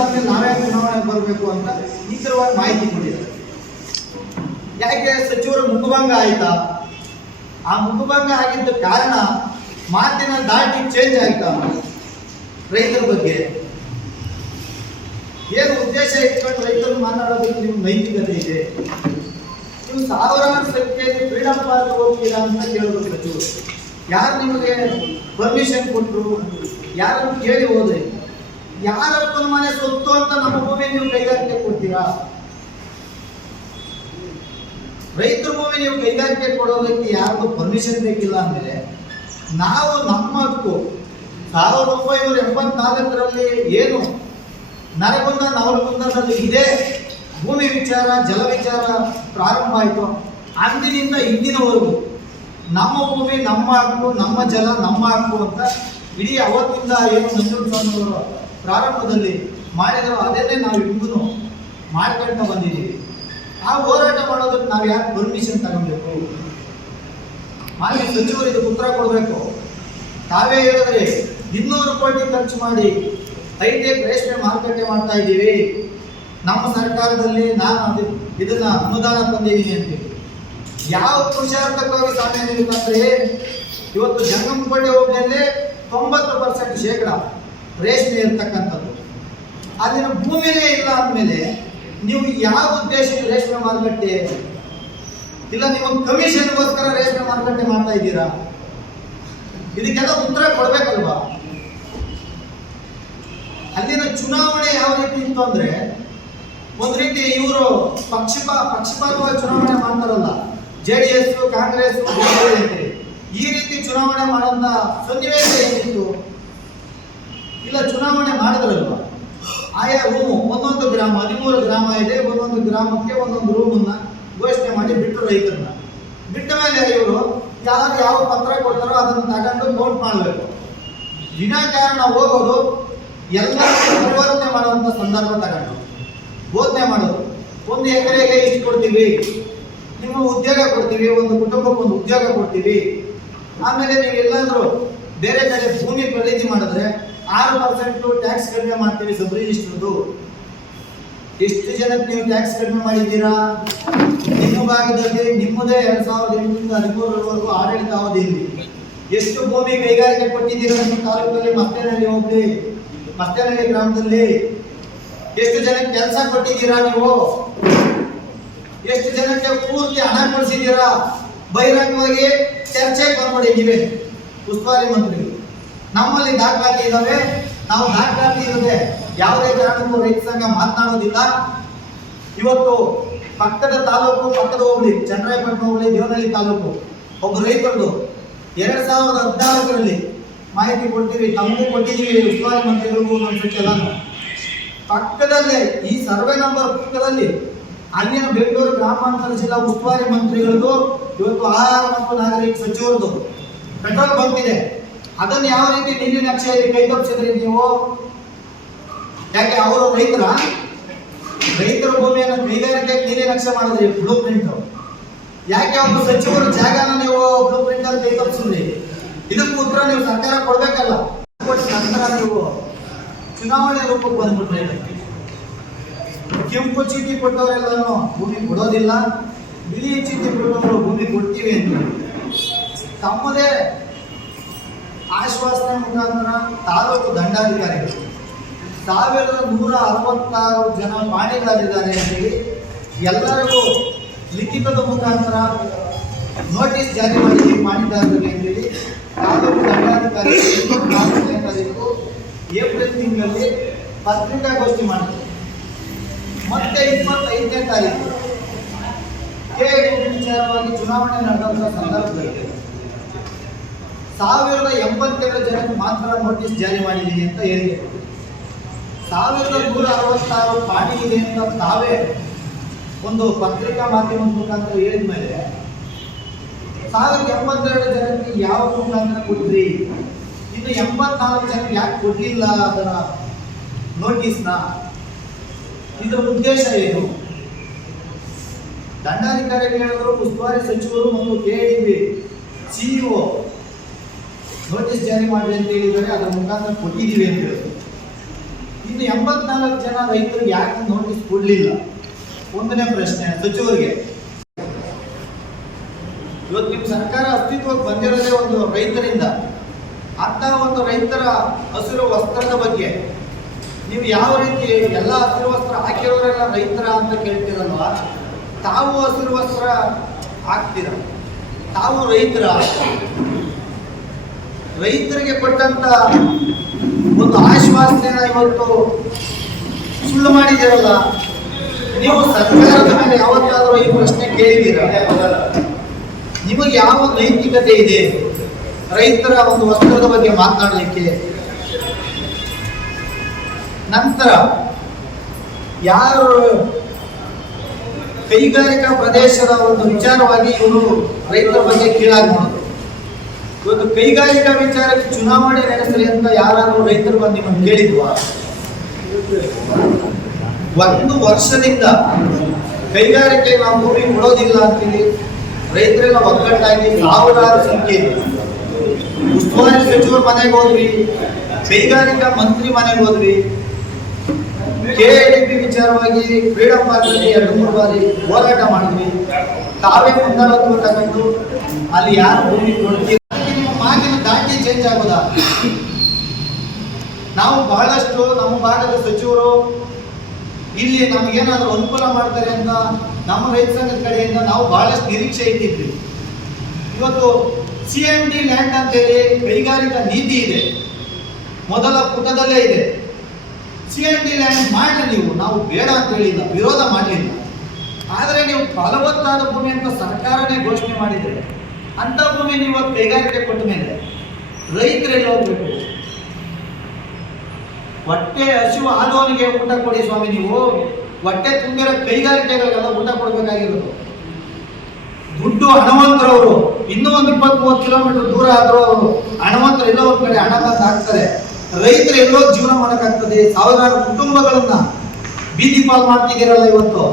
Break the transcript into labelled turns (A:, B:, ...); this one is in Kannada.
A: ಆದ್ಮೇಲೆ ನಾವೇ ಚುನಾವಣೆ ಬರಬೇಕು ಅಂತ ನಿಖರವಾಗಿ ಮಾಹಿತಿ ಕೊಟ್ಟಿದ್ದಾರೆ. ಯಾಕೆ ಸಚಿವರು ಮುಖಭಂಗ ಆಯ್ತಾ? ಆ ಮುಖಭಂಗ ಆಗಿದ್ದ ಕಾರಣ ಮಾತಿನ ದಾಟಿ ಚೇಂಜ್ ಆಯ್ತಾ? ರೈತರ ಬಗ್ಗೆ. ಏನು ಉದ್ದೇಶ ಇಟ್ಕೊಂಡು ರೈತರು ಮಾತನಾಡೋದಕ್ಕೆ ನಿಮ್ಗೆ ನೈತಿಕತೆ ಇದೆ? ನೀವು ಸಾವಿರಾರು ಸಂಖ್ಯೆಯಲ್ಲಿ ಫ್ರೀಡಮ್ ಪಾರ್ಕ್ ಹೋಗ್ತೀರಾ ಅಂತ ಕೇಳಿದ್ರು ಸಚಿವರು. ಯಾರು ನಿಮಗೆ ಪರ್ಮಿಷನ್ ಕೊಟ್ಟರು ಯಾರನ್ನು ಕೇಳಿ ಹೋದ್ರಿ? ಯಾರಪ್ಪನ ಮನೆ ಸೊತ್ತು ಅಂತ ನಮ್ಮ ಭೂಮಿ ನೀವು ಕೈಗಾರಿಕೆ ಕೊಡ್ತೀರಾ? ರೈತರ ಭೂಮಿ ನೀವು ಕೈಗಾರಿಕೆ ಕೊಡೋದಕ್ಕೆ ಯಾರಿಗೂ ಪರ್ಮಿಷನ್ ಬೇಕಿಲ್ಲ ಅಂದರೆ ನಾವು ನಮ್ಮ ಹಕ್ಕು ಸಾವಿರದ ಒಂಬೈನೂರ ಎಂಬತ್ನಾಲ್ಕರಲ್ಲಿ ಏನು ನರಗುಂದ ನವಲಗುಂದದಲ್ಲಿ ಇದೆ. ಭೂಮಿ ವಿಚಾರ, ಜಲ ವಿಚಾರ ಪ್ರಾರಂಭ ಆಯಿತು. ಅಂದಿನಿಂದ ಇಂದಿನವರೆಗೂ ನಮ್ಮ ಭೂಮಿ, ನಮ್ಮ ಹಕ್ಕು, ನಮ್ಮ ಜಲ, ನಮ್ಮ ಹಕ್ಕು ಅಂತ ಇಡೀ ಅವತ್ತಿಂದ ಏನು ನಂಜುಂಡಸ್ವಾಮಿಯವರು ಪ್ರಾರಂಭದಲ್ಲಿ ಮಾಡಿದ್ರು ಅದನ್ನೇ ನಾವು ಇಂಗೂ ಮಾಡ್ಕೊಳ್ತಾ ಬಂದಿದ್ದೀವಿ. ಆ ಹೋರಾಟ ಮಾಡೋದಕ್ಕೆ ನಾವು ಯಾಕೆ ಪರ್ಮಿಷನ್ ತಗೊಬೇಕು ಮಾನ್ಯ ಸಚಿವರು ಇದಕ್ಕೆ ಉತ್ತರ ಕೊಡಬೇಕು. ತಾವೇ ಹೇಳಿದ್ರೆ ಇನ್ನೂರು ಕೋಟಿ ಖರ್ಚು ಮಾಡಿ ಹೈಟೆಕ್ ರೇಷ್ಮೆ ಮಾರುಕಟ್ಟೆ ಮಾಡ್ತಾ ಇದ್ದೀವಿ. ನಮ್ಮ ಸರ್ಕಾರದಲ್ಲಿ ನಾನು ಅದು ಇದನ್ನ ಅನುದಾನ ತಂದಿದ್ದೀನಿ ಅಂತೇಳಿ ಯಾವ ಪುರುಷಾರ್ಥಕ್ಕಾಗಿ ಸಾಧನೆ ನೀಡಿದಂದ್ರೆ ಇವತ್ತು ಜಂಗಮಪಳ್ಳಿ ಹೋಬಳಿಯಲ್ಲಿ ತೊಂಬತ್ತು ಪರ್ಸೆಂಟ್ ಶೇಕಡ. ರೇಷ್ಮೆ ಇರ್ತಕ್ಕಂಥದ್ದು. ಅದನ್ನು ಭೂಮಿನೇ ಇಲ್ಲ ಅಂದಮೇಲೆ ನೀವು ಯಾವ ಉದ್ದೇಶಕ್ಕೆ ರೇಷ್ಮೆ ಮಾರುಕಟ್ಟೆ ಇಲ್ಲ, ನೀವು ಕಮಿಷನ್ಗೋಸ್ಕರ ರೇಷ್ಮೆ ಮಾರುಕಟ್ಟೆ ಮಾಡ್ತಾ ಇದ್ದೀರಾ? ಇದಕ್ಕೆಲ್ಲ ಉತ್ತರ ಕೊಡಬೇಕಲ್ವಾ? ಅಲ್ಲಿನ ಚುನಾವಣೆ ಯಾವ ರೀತಿ ಇತ್ತು ಅಂದ್ರೆ ಒಂದ್ ರೀತಿ ಇವರು ಪಕ್ಷಪ, ಪಕ್ಷಪಾತವಾಗಿ ಚುನಾವಣೆ ಮಾಡ್ತಾರಲ್ಲ, ಜೆ ಡಿ ಎಸ್, ಕಾಂಗ್ರೆಸ್ ಈ ರೀತಿ ಚುನಾವಣೆ ಮಾಡೋಂಥ ಸನ್ನಿವೇಶ ಏನಿತ್ತು? ಇಲ್ಲ, ಚುನಾವಣೆ ಮಾಡಿದ್ರಲ್ವ? ಆಯಾ ರೂಮು ಒಂದೊಂದು ಗ್ರಾಮ, ಹದಿಮೂರು ಗ್ರಾಮ ಇದೆ, ಒಂದೊಂದು ಗ್ರಾಮಕ್ಕೆ ಒಂದೊಂದು ರೂಮನ್ನ ಘೋಷಣೆ ಮಾಡಿ ಬಿಟ್ಟು ರೈತರನ್ನ. ಬಿಟ್ಟ ಮೇಲೆ ಇವರು ಯಾರು ಯಾವ ಪತ್ರ ಕೊಡ್ತಾರೋ ಅದನ್ನು ತಗೊಂಡು ಕೌಂಟ್ ಮಾಡಬೇಕು. ವಿನಾಕಾರಣ ಹೋಗೋದು ಎಲ್ಲ ಪರಿವರ್ತನೆ ಮಾಡುವಂಥ ಸಂದರ್ಭ ತಗೊಂಡು. ಬೋಧನೆ ಮಾಡೋದು. ಒಂದು ಎಕರೆಗೆ ಇಷ್ಟು ಕೊಡ್ತೀವಿ. ನಿಮ್ಮ ಉದ್ಯೋಗ ಕೊಡ್ತೀವಿ, ಒಂದು ಕುಟುಂಬಕ್ಕೆ ಒಂದು ಉದ್ಯೋಗ ಕೊಡ್ತೀವಿ. ಆಮೇಲೆ ನೀವು ಎಲ್ಲಾದರೂ ಬೇರೆ ಕಡೆ ಭೂಮಿ ಖರೀದಿ ಮಾಡಿದ್ರೆ ಆರು ಪರ್ಸೆಂಟ್ ಟ್ಯಾಕ್ಸ್ ಕಡಿಮೆ ಮಾಡ್ತೀವಿ ಸಬ್ ರಿಜಿಸ್ಟ್ರದ್ದು ಎಷ್ಟು ಜನಕ್ಕೆ ನೀವು ಟ್ಯಾಕ್ಸ್ ಕಡಿಮೆ ಮಾಡಿದ್ದೀರಾ? ನಿಮ್ಮ ಭಾಗದಲ್ಲಿ ನಿಮ್ಮದೇ ಎರಡ್ ಸಾವಿರದ ಎಂಟರಿಂದ ಹದಿಮೂರರವರೆಗೂ ಆಡಳಿತ ಅವಧಿಯಲ್ಲಿ ಎಷ್ಟು ಭೂಮಿ ಕೈಗಾರಿಕೆ ಕೊಟ್ಟಿದ್ದೀರಾ ನಿಮ್ಮ ತಾಲೂಕಲ್ಲಿ? ಮತ್ತೆನಲ್ಲಿ ಹೋಗ್ಲಿ. ಮತ್ತೆನಲ್ಲಿ ಗ್ರಾಮದಲ್ಲಿ. ಎಷ್ಟು ಜನಕ್ಕೆ ಕೆಲಸ ಕೊಟ್ಟಿದ್ದೀರಾ ನೀವು? ಎಷ್ಟು ಜನಕ್ಕೆ ಪೂರ್ತಿ ಹಣ ಕೊಡಿಸಿದ್ದೀರಾ ಬಹಿರಂಗವಾಗಿ ಚರ್ಚೆಗೆ ಬಂದ್ಬಿಡಿ ನೀವೇ. ಉಸ್ತುವಾರಿ ಮಂತ್ರಿಗಳು ನಮ್ಮಲ್ಲಿ ದಾಖಲಾತಿ ಇದಾವೆ, ನಾವು ದಾಖಲಾತಿ ಇರದೆ ಯಾವುದೇ ಕಾರಣಕ್ಕೂ ರೈತ ಸಂಘ ಮಾತನಾಡೋದಿಲ್ಲ. ಇವತ್ತು ಪಕ್ಕದ ತಾಲೂಕು, ಪಕ್ಕದ ಹೋಬಳಿ, ಚನ್ನರಾಯಪಟ್ಟಣ ಹೋಬಳಿ, ದೇವನಹಳ್ಳಿ ತಾಲೂಕು, ಒಬ್ಬ ರೈತರದು ಎರಡ್ ಸಾವಿರದ ಹದಿನಾಲ್ಕರಲ್ಲಿ ಮಾಹಿತಿ ಕೊಡ್ತೀವಿ, ತಮಗೂ ಕೊಟ್ಟಿದ್ದೀವಿ, ಉಸ್ತುವಾರಿ ಮಂತ್ರಿಗಳಿಗೂ ನಾನು ಪಕ್ಕದಲ್ಲೇ, ಈ ಸರ್ವೆ ನಂಬರ್ ಪಕ್ಕದಲ್ಲಿ ಅಲ್ಲಿನ ಬೆಂಗಳೂರು ಗ್ರಾಮಾಂತರ ಜಿಲ್ಲಾ ಉಸ್ತುವಾರಿ ಮಂತ್ರಿಗಳದ್ದು ಇವತ್ತು ಆಹಾರ ಮತ್ತು ನಾಗರಿಕ ಸಚಿವರದು ಪೆಟ್ರೋಲ್ ಬಂಕ್ ಇದೆ. ಅದನ್ನು ಯಾವ ರೀತಿ ನೀಲಿ ನಕ್ಷೆಯಲ್ಲಿ ಕೈ ತಪ್ಪಿಸಿದ್ರಿ ನೀವು? ಯಾಕೆ ಅವರು ರೈತರ? ರೈತರ ಭೂಮಿಯನ್ನು ಕೈಗಾರಿಕೆ ನೀಲಿ ನಕ್ಷೆ ಮಾಡಿದ್ರಿ ಬ್ಲೂ ಪ್ರಿಂಟ್ ಯಾಕೆ ಒಬ್ಬ ಸಚಿವರ ಜಾಗನ ನೀವು ಬ್ಲೂ ಪ್ರಿಂಟ್ ಅಲ್ಲಿ ಕೈ ತಪ್ಪಿಸಿದ್ರಿ ಇದಕ್ಕೂ ಉತ್ತರ ನೀವು ಸರ್ಕಾರ ಕೊಡ್ಬೇಕಲ್ಲ. ನಂತರ ನೀವು ಚುನಾವಣೆ ರೂಪಕ್ಕೆ ಬಂದ್ಬಿಟ್ರೆ ಕೆಂಪು ಚೀಟಿ ಕೊಟ್ಟವರೆಲ್ಲರೂ ಭೂಮಿ ಕೊಡೋದಿಲ್ಲ, ಬಿಳಿ ಚೀಟಿ ಕೊಟ್ಟವರು ಭೂಮಿ ಕೊಡ್ತೀವಿ ಅಂತ ತಮ್ಮದೇ ಆಶ್ವಾಸನೆ ಮುಖಾಂತರ ತಾಲೂಕು ದಂಡಾಧಿಕಾರಿಗಳು ಸಾವಿರದ ನೂರ ಅರವತ್ತಾರು ಜನ ಪಾಣಿಗಾರಿದ್ದಾರೆ ಅಂತೇಳಿ ಎಲ್ಲರಿಗೂ ಲಿಖಿತದ ಮುಖಾಂತರ ನೋಟಿಸ್ ಜಾರಿ ಮಾಡಿದ್ದೀವಿ ಪಾಣಿದಾರರಿಗೆ ಅಂತೇಳಿ ತಾಲೂಕು ದಂಡಾಧಿಕಾರಿ ತಾರೀಕು ಏಪ್ರಿಲ್ ತಿಂಗಳಲ್ಲಿ ಪತ್ರಿಕಾಗೋಷ್ಠಿ ಮಾಡಿದ್ರು ಮತ್ತೆ ಇಪ್ಪತ್ತೈದನೇ ತಾರೀಕು ಕೆ ವಿಚಾರವಾಗಿ ಚುನಾವಣೆ ನಡೆದಂಥ ಸಂದರ್ಭದಲ್ಲಿ ಸಾವಿರದ ಎಂಬತ್ತೆರಡು ಜನಕ್ಕೆ ಮಾತ್ರ ನೋಟಿಸ್ ಜಾರಿ ಮಾಡಿದ್ದೀನಿ ಅಂತ ಹೇಳಿದೆ. ಸಾವಿರದ ನೂರ ಅರವತ್ತಾರು ಪಾಣಿ ಇದೆ ಅಂತ ತಾವೇ ಒಂದು ಪತ್ರಿಕಾ ಮಾಧ್ಯಮದ ಮುಖಾಂತರ ಹೇಳಿದ ಮೇಲೆ ಸಾವಿರದ ಎಂಬತ್ತೆರಡು ಜನಕ್ಕೆ ಯಾವ ಮುಖಾಂತರ ಕೊಡ್ರಿ ಇನ್ನು ಎಂಬತ್ನಾಲ್ಕು ಜನಕ್ಕೆ ಯಾಕೆ ಕೊಡ್ಲಿಲ್ಲ ಅದರ ನೋಟಿಸ್ನ? ಇದರ ಉದ್ದೇಶ ಏನು? ದಂಡಾಧಿಕಾರಿಗಳು ಉಸ್ತುವಾರಿ ಸಚಿವರು ಮತ್ತು ಕೆ ಡಿ ಸಿಇಒ ನೋಟಿಸ್ ಜಾರಿ ಮಾಡಿ ಅಂತ ಹೇಳಿದರೆ ಅದರ ಮುಖಾಂತರ ಕೊಟ್ಟಿದ್ದೀವಿ ಅಂತ ಹೇಳಿದ್ರು. ಇನ್ನು ಎಂಬತ್ನಾಲ್ಕು ಜನ ರೈತರಿಗೆ ಯಾಕೆ ನೋಟಿಸ್ ಕೊಡಲಿಲ್ಲ? ಒಂದನೇ ಪ್ರಶ್ನೆ, ಸಚಿವರಿಗೆ. ಇವತ್ತು ನಿಮ್ಮ ಸರ್ಕಾರ ಅಸ್ತಿತ್ವಕ್ಕೆ ಬಂದಿರೋದೇ ಒಂದು ರೈತರಿಂದ. ಅಂತ ಒಂದು ರೈತರ ಹಸಿರು ವಸ್ತ್ರದ ಬಗ್ಗೆ. ನೀವು ಯಾವ ರೀತಿ ಎಲ್ಲ ಹಸಿರು ವಸ್ತ್ರ ಹಾಕಿರೋರೆಲ್ಲ ರೈತರ ಅಂತ ಕೇಳ್ತೀರಲ್ವ? ತಾವು ಹಸಿರು ವಸ್ತ್ರ ಹಾಕ್ತೀರ? ತಾವು ರೈತರ. ರೈತರಿಗೆ ಕೊಟ್ಟಂತ ಒಂದು ಆಶ್ವಾಸನೆ ಇವತ್ತು ಸುಳ್ಳು ಮಾಡಿದ್ದೀರಲ್ಲ, ನೀವು ಸರ್ಕಾರದ ಮೇಲೆ ಯಾವತ್ತಾದ್ರೂ ಈ ಪ್ರಶ್ನೆ ಕೇಳಿದ್ದೀರ? ನಿಮಗೆ ಯಾವ ನೈತಿಕತೆ ಇದೆ? ರೈತರ ಒಂದು ವಸ್ತ್ರದ ಬಗ್ಗೆ ಮಾತನಾಡಲಿಕ್ಕೆ. ನಂತರ ಯಾರು ಕೈಗಾರಿಕಾ ಪ್ರದೇಶದ ಒಂದು ವಿಚಾರವಾಗಿ ಇವರು ರೈತರ ಬಗ್ಗೆ ಕೀಳಾಗಿ ಇವತ್ತು ಕೈಗಾರಿಕಾ ವಿಚಾರಕ್ಕೆ ಚುನಾವಣೆ ನಡೆಸಲಿ ಅಂತ ಯಾರಾದ್ರೂ ರೈತರು ಬಂದು ನಿಮ್ಮನ್ನು ಕೇಳಿದ್ವಾ? ಒಂದು ವರ್ಷದಿಂದ ಕೈಗಾರಿಕೆ ನಾವು ಭೂಮಿ ಕೊಡೋದಿಲ್ಲ ಅಂತೀವಿ ರೈತರೆಲ್ಲ ಒಗ್ಗಟ್ಟಾಗಿ ಸಾವಿರಾರು ಸಂಖ್ಯೆ ಇದೆ. ಉಸ್ತುವಾರಿ ಸಚಿವರ ಮನೆಗೆ ಹೋದ್ವಿ ಕೈಗಾರಿಕಾ ಮಂತ್ರಿ ಮನೆಗೆ ಹೋದ್ವಿ ಕೆಎಡಿಪಿ ವಿಚಾರವಾಗಿ ಫ್ರೀಡಂ ಪಾರ್ಕ್ನಲ್ಲಿ ಎರಡು, ಮೂರು ಬಾರಿ ಹೋರಾಟ ಮಾಡಿದ್ವಿ ತಾವೇ ಮುಂದಾಳತ್ವ ತಗೊಂಡು ಅಲ್ಲಿ ಯಾರು ಭೂಮಿ ಕೊಡ್ತೀವಿ ಚೇಂಜ್ ಆಗೋದಾ? ನಾವು ಬಹಳಷ್ಟು ನಮ್ಮ ಭಾಗದ ಸಚಿವರು ಇಲ್ಲಿ ನಮಗೇನಾದ್ರೂ ಅನುಕೂಲ ಮಾಡ್ತಾರೆ ಅಂತ ನಮ್ಮ ರೈತ ಸಂಘದ ಕಡೆಯಿಂದ ನಾವು ಬಹಳಷ್ಟು ನಿರೀಕ್ಷೆ ಇಟ್ಟಿದ್ವಿ. ಇವತ್ತು ಸಿ ಎಂ ಡಿ ಲ್ಯಾಂಡ್ ಅಂತ ಹೇಳಿ ಕೈಗಾರಿಕಾ ನೀತಿ ಇದೆ. ಮೊದಲ ಪುಟದಲ್ಲೇ ಇದೆ. ಸಿ ಎಂ ಡಿ ಲ್ಯಾಂಡ್ ಮಾಡಿ ನೀವು. ನಾವು ಬೇಡ ಅಂತ ಹೇಳಿಲ್ಲ, ವಿರೋಧ ಮಾಡಲಿಲ್ಲ. ಆದರೆ ನೀವು ಫಲವತ್ತಾದ ಭೂಮಿ ಅಂತ ಸರ್ಕಾರನೇ ಘೋಷಣೆ ಮಾಡಿದ್ರೆ ಅಂತ ಭೂಮಿ ನೀವು ಕೈಗಾರಿಕೆ ಕೊಟ್ಟ ಮೇಲೆ ರೈತರೆಲ್ಲ ಹೋಗ್ಬೇಕು ಹೊಟ್ಟೆ ಹಸಿವು ಆದವನಿಗೆ ಊಟ ಕೊಡಿ ಸ್ವಾಮಿ ನೀವು. ಹೊಟ್ಟೆ ತುಂಬಿರೋ ಕೈಗಾರಿಕೆಗಳಿಗೆಲ್ಲ ಊಟ ಕೊಡ್ಬೇಕಾಗಿರೋದು. ದುಡ್ಡು ಹಣವಂತರವರು ಇನ್ನೂ ಒಂದು ಇಪ್ಪತ್ತ್ ಮೂವತ್ತು ಕಿಲೋಮೀಟರ್ ದೂರ ಆದರೂ ಅವರು ಹಣವಂತರು ಎಲ್ಲೋ ಒಂದ್ ಕಡೆ ಹಣ ತಂದು ಹಾಕ್ತಾರೆ ರೈತರು ಎಲ್ಲೋ ಜೀವನ ಮಾಡೋಕ್ಕಾಗ್ತದೆ. ಸಾವಿರಾರು ಕುಟುಂಬಗಳನ್ನ ಬೀದಿ ಪಾಲ್ ಮಾಡ್ತಿದ್ದೀರಲ್ಲ ಇವತ್ತು.